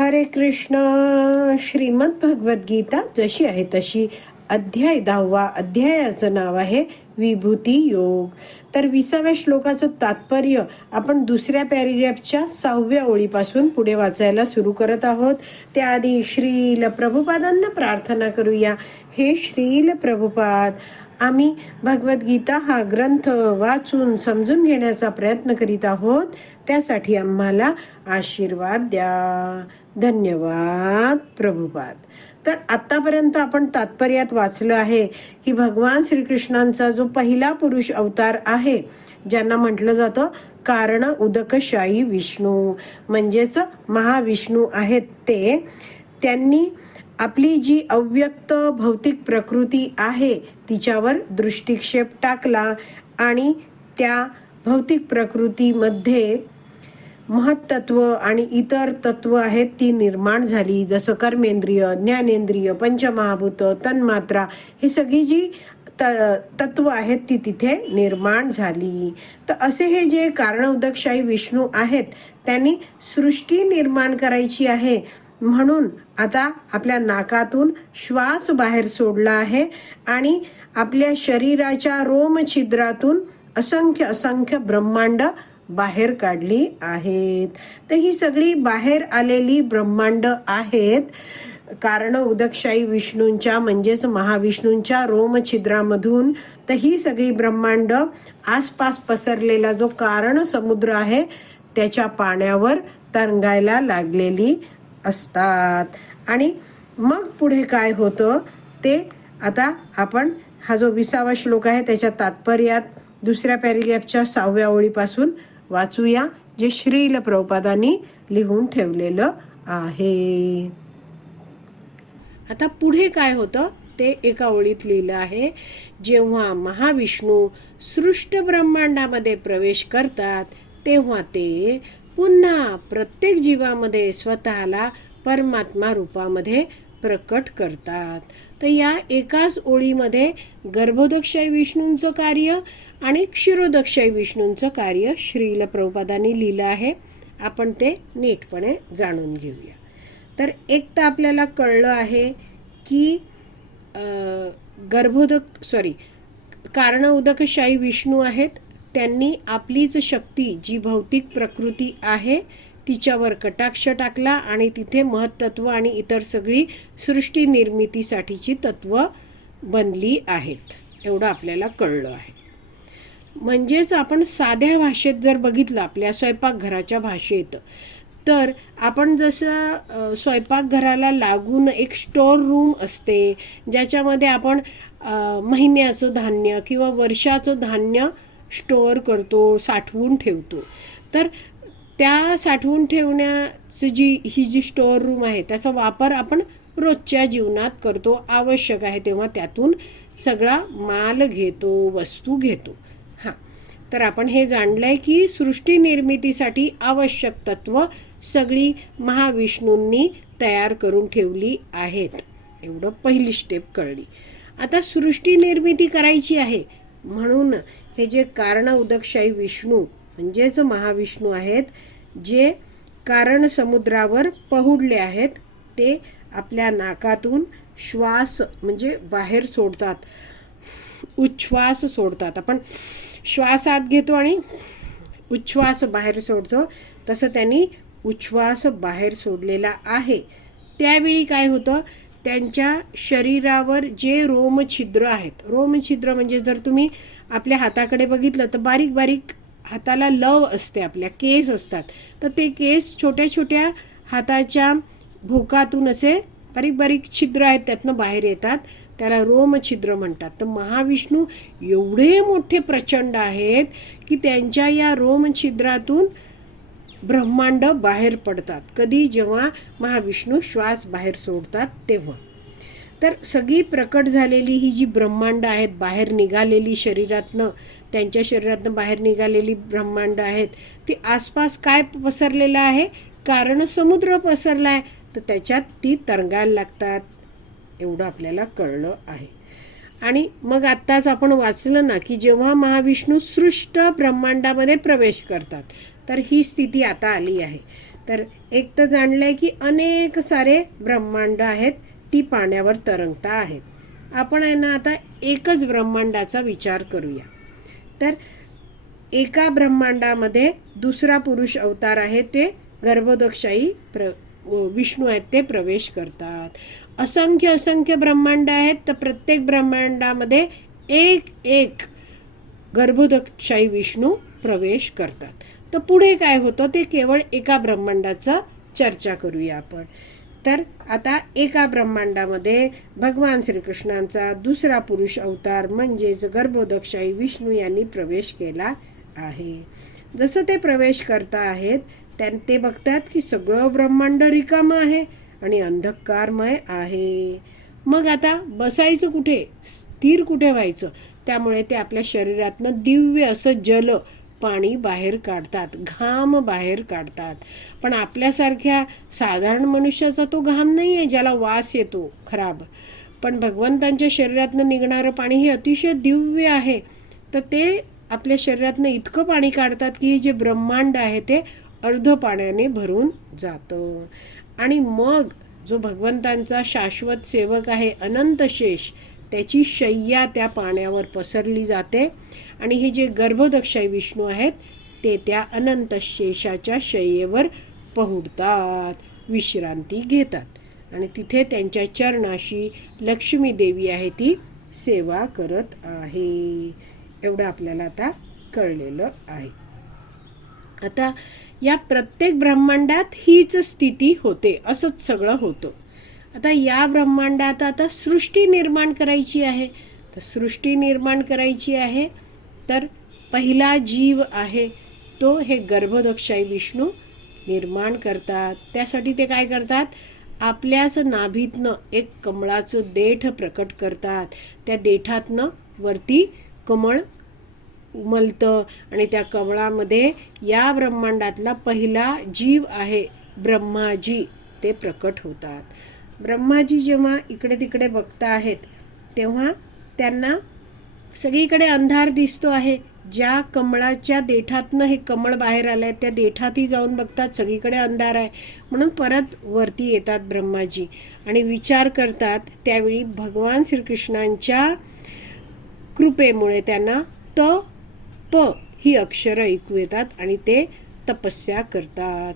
हरे कृष्ण. श्रीमद भगवद्गीता जशी आहे तशी अध्याय दहावा अध्यायाचं नाव आहे विभूती योग. तर विसाव्या श्लोकाचं तात्पर्य आपण दुसऱ्या पॅरेग्राफच्या सहाव्या ओळीपासून पुढे वाचायला सुरू करत आहोत. त्याआधी श्रील प्रभुपादांना प्रार्थना करूया. हे श्रील प्रभुपाद आम्ही भगवद्गीता हा ग्रंथ वाचून समजून घेण्याचा प्रयत्न करीत आहोत. त्यासाठी आम्हाला आशीर्वाद द्या. धन्यवाद प्रभुपाद. तर आतापर्यंत आपण तात्पर्यात वाचलं आहे की भगवान श्रीकृष्णांचा जो पहिला पुरुष अवतार आहे ज्यांना म्हटलं जातं कारण उदकशाही विष्णू म्हणजेच महाविष्णू आहेत ते त्यांनी आपली जी अव्यक्त भौतिक प्रकृती आहे तिच्यावर दृष्टिक्षेप टाकला आणि त्या भौतिक प्रकृतीमध्ये महत्त्व आणि इतर तत्व आहेत ती निर्माण झाली. जसं कर्मेंद्रिय ज्ञानेंद्रिय पंचमहाभूत तन्मात्रा ही सगळी जी त तत्व आहेत ती तिथे निर्माण झाली. तर असे हे जे कारणोदकशाही विष्णू आहेत त्यांनी सृष्टी निर्माण करायची आहे. म्हणून आता आपल्या नाकातून श्वास बाहेर सोडला आहे आणि आपल्या शरीराच्या रोमछिद्रातून असंख्य असंख्य ब्रह्मांड बाहेर काढली आहेत. तर ही सगळी बाहेर आलेली ब्रह्मांड आहेत. कारण उदकशाही विष्णूंच्या म्हणजेच महाविष्णूंच्या रोमछिद्रामधून तर ही सगळी ब्रह्मांड आसपास पसरलेला जो कारण समुद्र आहे त्याच्या पाण्यावर तरंगायला लागलेली असतात. आणि मग पुढे काय होतं? ते आता आपण हा जो विसावा श्लोक आहे त्याच्या तात्पर्यात दुसऱ्या पॅरेग्राफच्या सहाव्या ओळीपासून वाचूया जे श्रील प्रभुपादांनी लिहून ठेवलेलं आहे. आता पुढे काय होतं? ते एका ओळीत लिहिलं आहे जेव्हा महाविष्णू सृष्ट ब्रह्मांडामध्ये प्रवेश करतात तेव्हा ते पुन्हा प्रत्येक जीवामध्ये स्वतःला परमात्मा रूपामध्ये प्रकट करतात. तर या एकाच ओळीमध्ये गर्भोदक्षय विष्णूंचं कार्य आणि क्षीरोदक्षय विष्णूंचं कार्य श्रील प्रभुपादांनी लिहिलं आहे. आपण ते नीटपणे जाणून घेऊया. तर एक तर आपल्याला कळलं आहे की गर्भोदक सॉरी कारण उदकशाही विष्णू आहेत. त्यांनी आपलीच शक्ती जी भौतिक प्रकृती आहे तिच्यावर कटाक्ष टाकला आणि तिथे महत्त्व आणि इतर सगळी सृष्टी निर्मितीसाठीची तत्व बनली आहेत. एवढं आपल्याला कळलं आहे. म्हणजेच आपण साध्या भाषेत जर बघितलं आपल्या स्वयंपाकघराच्या भाषेत तर आपण जसं स्वयंपाकघराला लागून एक स्टोर रूम असते ज्याच्यामध्ये आपण महिन्याचं धान्य किंवा वर्षाचं धान्य स्टोअर करतो साठवून ठेवतो. तर त्या साठवून ठेवण्याची जी ही जी स्टोअर रूम आहे त्याचा वापर आपण रोजच्या जीवनात करतो आवश्यक आहे तेव्हा त्यातून सगळा माल घेतो वस्तू घेतो. हां. तर आपण हे जाणलं आहे की सृष्टी निर्मितीसाठी आवश्यक तत्व सगळी महाविष्णूंनी तयार करून ठेवली आहेत. एवढं पहिली स्टेप कळली. आता सृष्टी निर्मिती करायची आहे म्हणून हे जे कारण उदकशाही विष्णू म्हणजेच महाविष्णू आहेत जे कारण समुद्रावर पहुडले आहेत ते आपल्या नाकातून श्वास म्हणजे बाहेर सोडतात. उच्छ्वास सोडतात. आपण श्वास आत घेतो आणि उच्छ्वास बाहेर सोडतो. तसं त्यांनी उच्छ्वास बाहेर सोडलेला आहे. त्यावेळी काय होतं? त्यांच्या शरीरावर जे रोमछिद्र आहेत रोमछिद्र म्हणजे जर तुम्ही आपल्या हाताकडे बघितलं तर बारीक बारीक हाताला लव असते आपल्या केस असतात. तर ते केस छोट्या छोट्या हाताच्या भोकातून असे बारीक बारीक छिद्र आहेत त्यातनं बाहेर येतात. त्याला रोमछिद्र म्हणतात. तर महाविष्णू एवढे मोठे प्रचंड आहेत की त्यांच्या या रोमछिद्रातून ब्रह्मांड बाहेर पडतात. कधी जेव्हा महाविष्णू श्वास बाहेर सोडतात तेव्हा. तर सगळी प्रकट झालेली ही जी ब्रह्मांड आहेत बाहेर निघालेली शरीरातनं त्यांच्या शरीरातनं बाहेर निघालेली ब्रह्मांड आहेत ती आसपास काय पसरलेलं आहे? कारण समुद्र पसरला आहे तर त्याच्यात ती तरंगायला लागतात. एवढं आपल्याला कळलं आहे. आणि मग आत्ताच आपण वाचलं ना की जेव्हा महाविष्णू सृष्ट ब्रह्मांडामध्ये प्रवेश करतात तर ही स्थिती आता आली आहे. तर एक तर जाणलं आहे की अनेक सारे ब्रह्मांड आहेत ती पाण्यावर तरंगता आहेत. आपण आहे ना आता एकच ब्रह्मांडाचा विचार करूया. तर एका ब्रह्मांडामध्ये दुसरा पुरुष अवतार आहे ते गर्भोदकशाही प्र विष्णू आहेत ते प्रवेश करतात. असंख्य असंख्य ब्रह्मांड आहेत तर प्रत्येक ब्रह्मांडामध्ये एक एक गर्भोदकशाही विष्णू प्रवेश करतात. तर पुढे काय होतं? ते केवळ एका ब्रह्मांडाचं चर्चा करूया आपण. तर आता एका ब्रह्मांडामध्ये भगवान श्रीकृष्णांचा दुसरा पुरुष अवतार म्हणजेच गर्भोदक्षाई विष्णू यांनी प्रवेश केला आहे. जसं ते प्रवेश करता आहेत त्यां ते बघतात की सगळं ब्रह्मांड रिकामं आहे आणि अंधकारमय आहे. मग आता बसायचं कुठे? स्थिर कुठे व्हायचं? त्यामुळे ते आपल्या शरीरातनं दिव्य असं जल पाणी बाहेर काढतात घाम बाहेर काढतात. पण आपल्यासारख्या साधारण मनुष्याचा तो घाम नाही आहे ज्याला वास येतो खराब. पण भगवंतांच्या शरीरातनं निघणारं पाणी हे अतिशय दिव्य आहे. तर ते आपल्या शरीरातनं इतकं पाणी काढतात की हे जे ब्रह्मांड आहे ते अर्ध पाण्याने भरून जातं. आणि मग जो भगवंतांचा शाश्वत सेवक आहे अनंतशेष त्याची शय्या त्या पाण्यावर पसरली जाते आणि हे जे गर्भदक्षय विष्णू आहेत ते त्या अनंत शेषाच्या शय्येवर पहुडतात विश्रांती घेतात. आणि तिथे त्यांच्या चरणाशी लक्ष्मी देवी आहे ती सेवा करत आहे. एवढं आपल्याला आता कळलेलं आहे. आता या प्रत्येक ब्रह्मांडात हीच स्थिती होते असंच सगळं होतं. आता या ब्रह्मांडात आता सृष्टी निर्माण करायची आहे. तर सृष्टी निर्माण करायची आहे तर पहिला जीव आहे तो हे गर्भदक्षाई विष्णू निर्माण करतात. त्यासाठी ते काय करतात? आपल्याच नाभीतनं एक कमळाचं देठ प्रकट करतात. त्या देठातनं वरती कमळ उमलतं आणि त्या कमळामध्ये या ब्रह्मांडातला पहिला जीव आहे ब्रह्माजी. ते प्रकट होतात. ब्रह्माजी जेव्हा इकडे तिकडे बघता आहेत तेव्हा त्यांना सगळीकडे अंधार दिसतो आहे. ज्या कमळाच्या देठातनं हे कमळ बाहेर आलं आहे त्या देठातही जाऊन बघतात सगळीकडे अंधार आहे. म्हणून परत वरती येतात ब्रह्माजी आणि विचार करतात त्यावेळी भगवान श्रीकृष्णांच्या कृपेमुळे त्यांना त प ही अक्षरं ऐकू येतात आणि ते तपस्या करतात.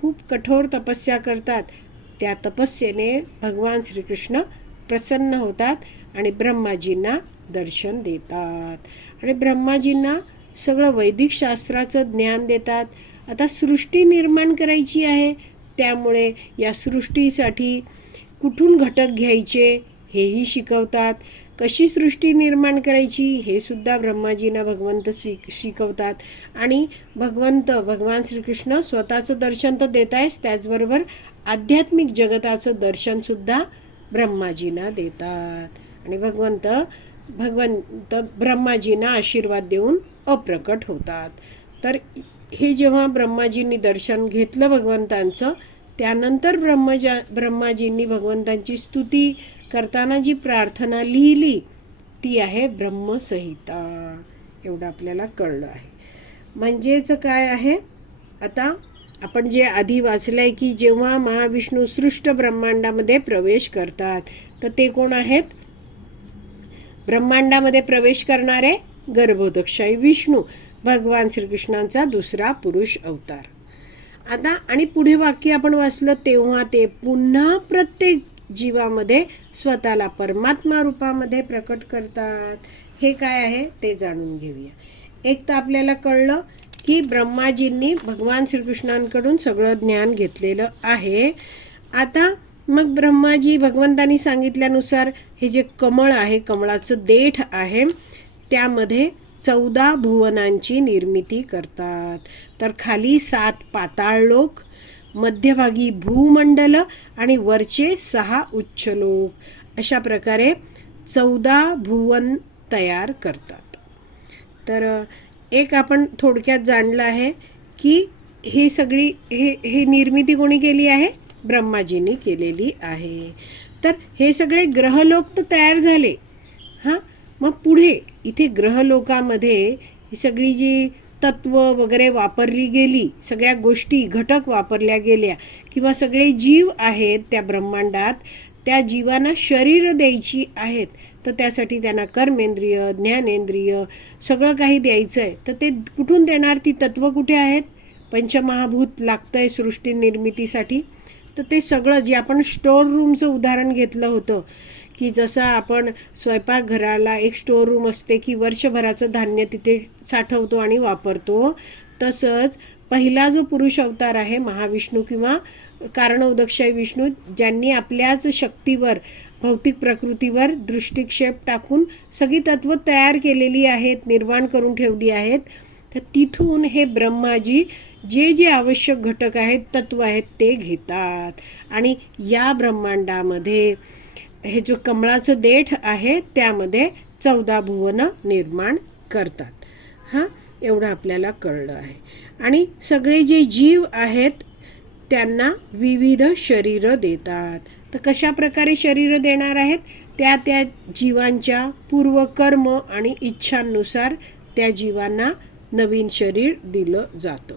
खूप कठोर तपस्या करतात. त्या तपस्येने भगवान श्रीकृष्ण प्रसन्न होतात आणि ब्रह्माजींना दर्शन देतात. आणि ब्रह्माजींना सगळं वैदिक शास्त्राचं ज्ञान देतात. आता सृष्टी निर्माण करायची आहे त्यामुळे या सृष्टीसाठी कुठून घटक घ्यायचे हेही शिकवतात. कशी सृष्टी निर्माण करायची हे सुद्धा ब्रह्माजींना भगवंत स्वी शिकवतात. आणि भगवंत भगवान श्रीकृष्ण स्वतःचं दर्शन तर देत आहेस त्याचबरोबर आध्यात्मिक जगताचं दर्शनसुद्धा ब्रह्माजींना देतात. आणि भगवंत भगवंत ब्रह्माजींना आशीर्वाद देऊन अप्रकट होतात. तर हे जेव्हा ब्रह्माजींनी दर्शन घेतलं भगवंतांचं त्यानंतर ब्रह्मजा ब्रह्माजींनी भगवंतांची स्तुती करताना जी प्रार्थना लिहिली ती आहे ब्रह्मसंहिता. एवढं आपल्याला कळलं आहे. म्हणजेच काय आहे? आता आपण जे आधी वाचलं आहे की जेव्हा महाविष्णू सृष्ट ब्रह्मांडामध्ये प्रवेश करतात तर ते कोण आहेत? ब्रह्मांडामध्ये प्रवेश करणारे गर्भोदक्षाई विष्णू भगवान श्रीकृष्णांचा दुसरा पुरुष अवतार. आता आणि पुढे वाक्य आपण वाचलं तेव्हा ते पुन्हा प्रत्येक जीवामध्ये स्वतःला परमात्मा रूपामध्ये प्रकट करतात. हे काय आहे? ते जाणून घेऊया. एक तर आपल्याला कळलं की ब्रह्माजींनी भगवान श्रीकृष्णांकडून सगळं ज्ञान घेतलेलं आहे. आता मग ब्रह्माजी भगवंतांनी सांगितल्यानुसार हे जे कमळ आहे कमळाचं देठ आहे त्यामध्ये चौदा भुवनांची निर्मिती करतात. तर खाली सात पाताळ लोक मध्यभागी भूमंडल आणि वरचे सहा उच्च लोक अशा प्रकारे चौदा भुवन तयार करतात. तर एक आपण थोडक्यात जाणलं आहे की ही सगळी हे हे निर्मिती कोणी केली आहे? ब्रह्माजींनी केलेली आहे. तर हे सगळे ग्रहलोक तर तयार झाले. हां? मग पुढे इथे ग्रहलोकामध्ये ही सगळी जी तत्व वगैरे वापरली गेली सगळ्या गोष्टी घटक वापरल्या गेल्या किंवा सगळे जीव आहेत त्या ब्रह्मांडात त्या जीवांना शरीर द्यायची आहेत तर त्यासाठी त्यांना कर्मेंद्रिय ज्ञानेंद्रिय सगळं काही द्यायचं आहे तर ते कुठून देणार? ती तत्व कुठे आहेत? पंचमहाभूत लागतं आहे सृष्टी निर्मितीसाठी. तर ते सगळं जे आपण स्टोअर रूमचं उदाहरण घेतलं होतं की जसं आपण स्वयंपाकघराला एक स्टोअर रूम असते की वर्षभराचं धान्य तिथे साठवतो आणि वापरतो तसंच पहिला जो पुरुष अवतार आहे महाविष्णू किंवा कारणोदक्षय विष्णू ज्यांनी आपल्याच शक्तीवर भौतिक प्रकृतीवर दृष्टिक्षेप टाकून सगळी तत्व तयार केलेली आहेत निर्माण करून ठेवली आहेत तर तिथून हे ब्रह्माजी जे जे आवश्यक घटक आहेत तत्व आहेत ते घेतात. आणि या ब्रह्मांडामध्ये हे जो कमळाचं देठ आहे त्यामध्ये चौदा भुवनं निर्माण करतात. हां एवढं आपल्याला कळलं आहे. आणि सगळे जे जीव आहेत त्यांना विविध शरीरं देतात. तर कशा प्रकारे शरीरं देणार आहेत? त्या त्या जीवांच्या पूर्वकर्म आणि इच्छांनुसार त्या जीवांना नवीन शरीर दिलं जातं.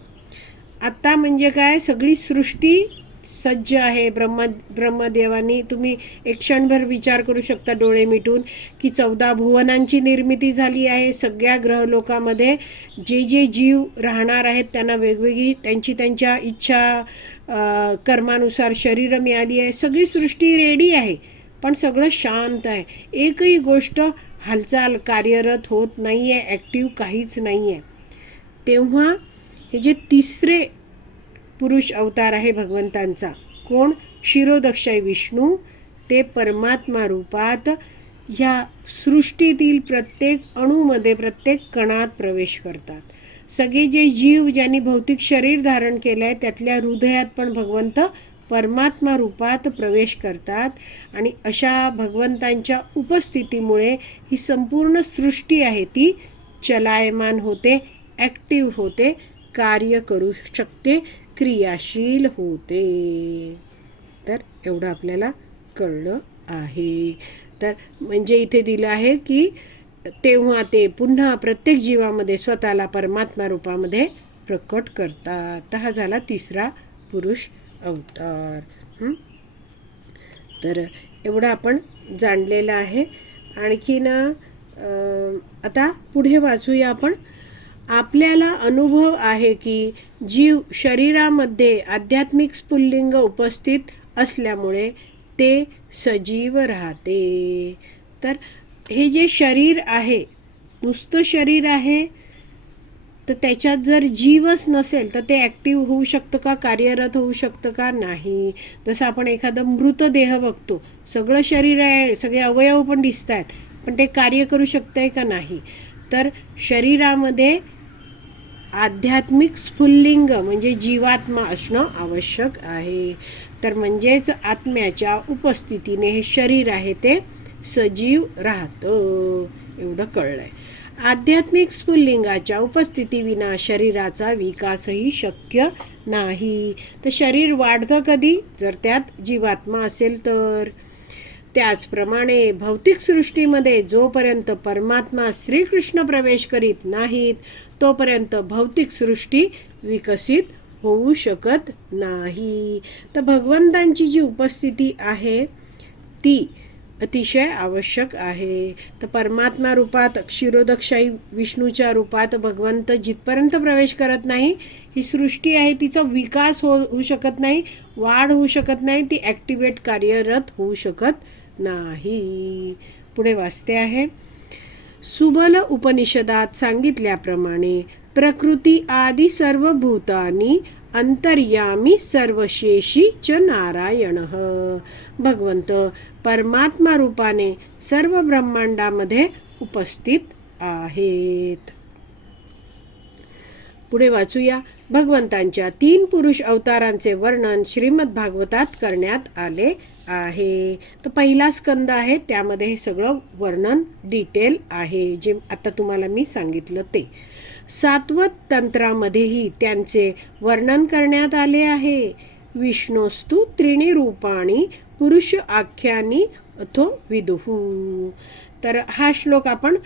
आत्ता म्हणजे काय? सगळी सृष्टी सज्ज आहे ब्रह्म ब्रह्मदेवानी. तुम्ही एक क्षणभर विचार करू शकता डोळे मिटून की चौदा भुवनांची निर्मिती झाली आहे. सगळ्या ग्रहलोकामध्ये जे जे जीव राहणार आहेत त्यांना वेगवेगळी त्यांची त्यांच्या इच्छा कर्मानुसार शरीर मिळाली आहे. सगळी सृष्टी रेडी आहे पण सगळं शांत आहे. एकही गोष्ट हालचाल कार्यरत होत नाही आहे ॲक्टिव्ह काहीच नाही आहे तेव्हा हे जे तिसरे पुरुष अवतार आहे भगवंतांचा. कोण? शिरोदक्षय विष्णू. ते परमात्मा रूपात ह्या सृष्टीतील प्रत्येक अणूमध्ये प्रत्येक कणात प्रवेश करतात. सगळे जे जीव ज्यांनी भौतिक शरीर धारण केलं आहे त्यातल्या हृदयात पण भगवंत परमात्मा रूपात प्रवेश करतात आणि अशा भगवंतांच्या उपस्थितीमुळे ही संपूर्ण सृष्टी आहे. ती चलायमान होते ॲक्टिव्ह होते कार्य करू शकते क्रियाशील होते. तर एवढं आपल्याला कळलं आहे. तर म्हणजे इथे दिलं आहे की तेव्हा ते पुन्हा प्रत्येक जीवामध्ये स्वतःला परमात्मा रूपामध्ये प्रकट करतात. तर हा झाला तिसरा पुरुष अवतार. तर एवढं आपण जाणलेलं आहे. आणखीन आता पुढे वाचूया आपण. आपल्याला अनुभव आहे की जीव शरीरामध्ये आध्यात्मिक स्फुल्लिंग उपस्थित असल्यामुळे ते सजीव राहते. तर हे जे शरीर आहे नुसतं शरीर आहे तर त्याच्यात जर जीवच नसेल तर ते ॲक्टिव्ह होऊ शकतं का कार्यरत होऊ शकतं का? नाही. जसं आपण एखादं मृतदेह बघतो सगळं शरीर आहे सगळे अवयव पण दिसत आहेत पण ते कार्य करू शकतंय का नाही? तर शरीरामध्ये आध्यात्मिक स्फुल्लिंग म्हणजे जीवात्मा असणं आवश्यक आहे. तर म्हणजेच आत्म्याच्या उपस्थितीने हे शरीर आहे ते सजीव राहतं. एवढं कळलं आहे आध्यात्मिक स्फुल्लिंगाच्या उपस्थितीविना शरीराचा विकासही शक्य नाही. तर शरीर वाढतं कधी? जर त्यात जीवात्मा असेल तर. त्याचप्रमाणे भौतिक सृष्टीमध्ये जोपर्यंत परमात्मा श्रीकृष्ण प्रवेश करीत नाहीत तोपर्यंत भौतिक सृष्टी विकसित होऊ शकत नाही. तर भगवंतांची जी उपस्थिती आहे ती अतिशय आवश्यक आहे. तर परमात्मा रूपात क्षीरोदक्षाई विष्णूच्या रूपात भगवंत जिथपर्यंत प्रवेश करत नाही ही सृष्टी आहे तिचा विकास हो होऊ शकत नाही वाढ होऊ शकत नाही ती ॲक्टिवेट कार्यरत होऊ शकत नाही. पुढे वाचते आहे. सुबल उपनिषदात सांगितल्याप्रमाणे प्रकृती आदी सर्व भूतानी अंतर्यामी सर्वशेषी च नारायण. भगवंत परमात्मा रूपाने सर्व ब्रह्मांडामध्ये उपस्थित आहेत. पुढे वाचूया. भगवंतांच्या तीन पुरुष अवतारांचे वर्णन श्रीमद भागवतात करण्यात आले आहे. तर पहिला स्कंद आहे त्यामध्ये हे सगळं वर्णन डिटेल आहे जे आता तुम्हाला मी सांगितलं ते. सातवत तंत्रामध्येही त्यांचे वर्णन करण्यात आले आहे. विष्णोस्तु त्रिणी रूपाणी पुरुष आख्यानी अथो विदुहू तर हा श्लोक आपण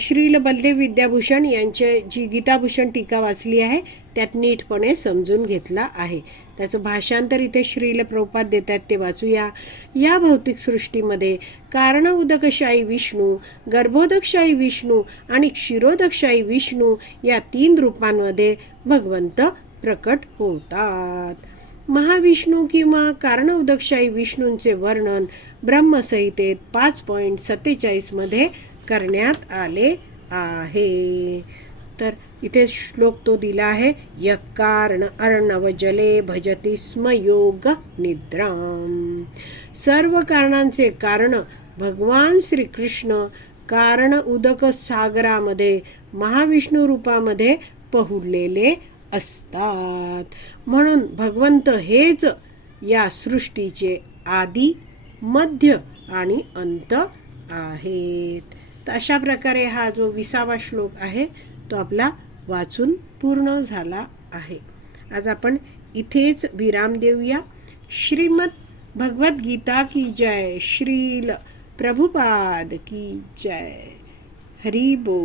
श्रील बलदेव विद्याभूषण यांचे जी गीताभूषण टीका वाचली आहे त्यात नीटपणे समजून घेतला आहे. त्याचं भाषांतर इथे श्रील देत देतात ते वाचूया. या भौतिक सृष्टीमध्ये कारण उदकशाही विष्णू गर्भोदकशाही विष्णू आणि क्षीरोदकशाही विष्णू या तीन रूपांमध्ये भगवंत प्रकट होतात. महाविष्णू किंवा कारणवदक्षाई विष्णूंचे वर्णन ब्रह्मसंहितेत पाच पॉईंट सत्तेचाळीसमध्ये करण्यात आले आहे. तर इथे श्लोक तो दिला आहे यकारण अर्णव जले भजती स्म योग निद्राम. सर्व कारणांचे कारण भगवान श्रीकृष्ण कारण उदक सागरामध्ये महाविष्णू रूपामध्ये पहुडलेले असतात. म्हणून भगवंत हेच या सृष्टीचे आदी मध्य आणि अंत आहेत. तर अशा प्रकारे हा जो विसावा श्लोक आहे तो आपला वाचून पूर्ण झाला आहे. आज आपण इथेच विराम देऊया. श्रीमद भगवद्गीता की जय. श्रील प्रभुपाद की जय. हरी बोल.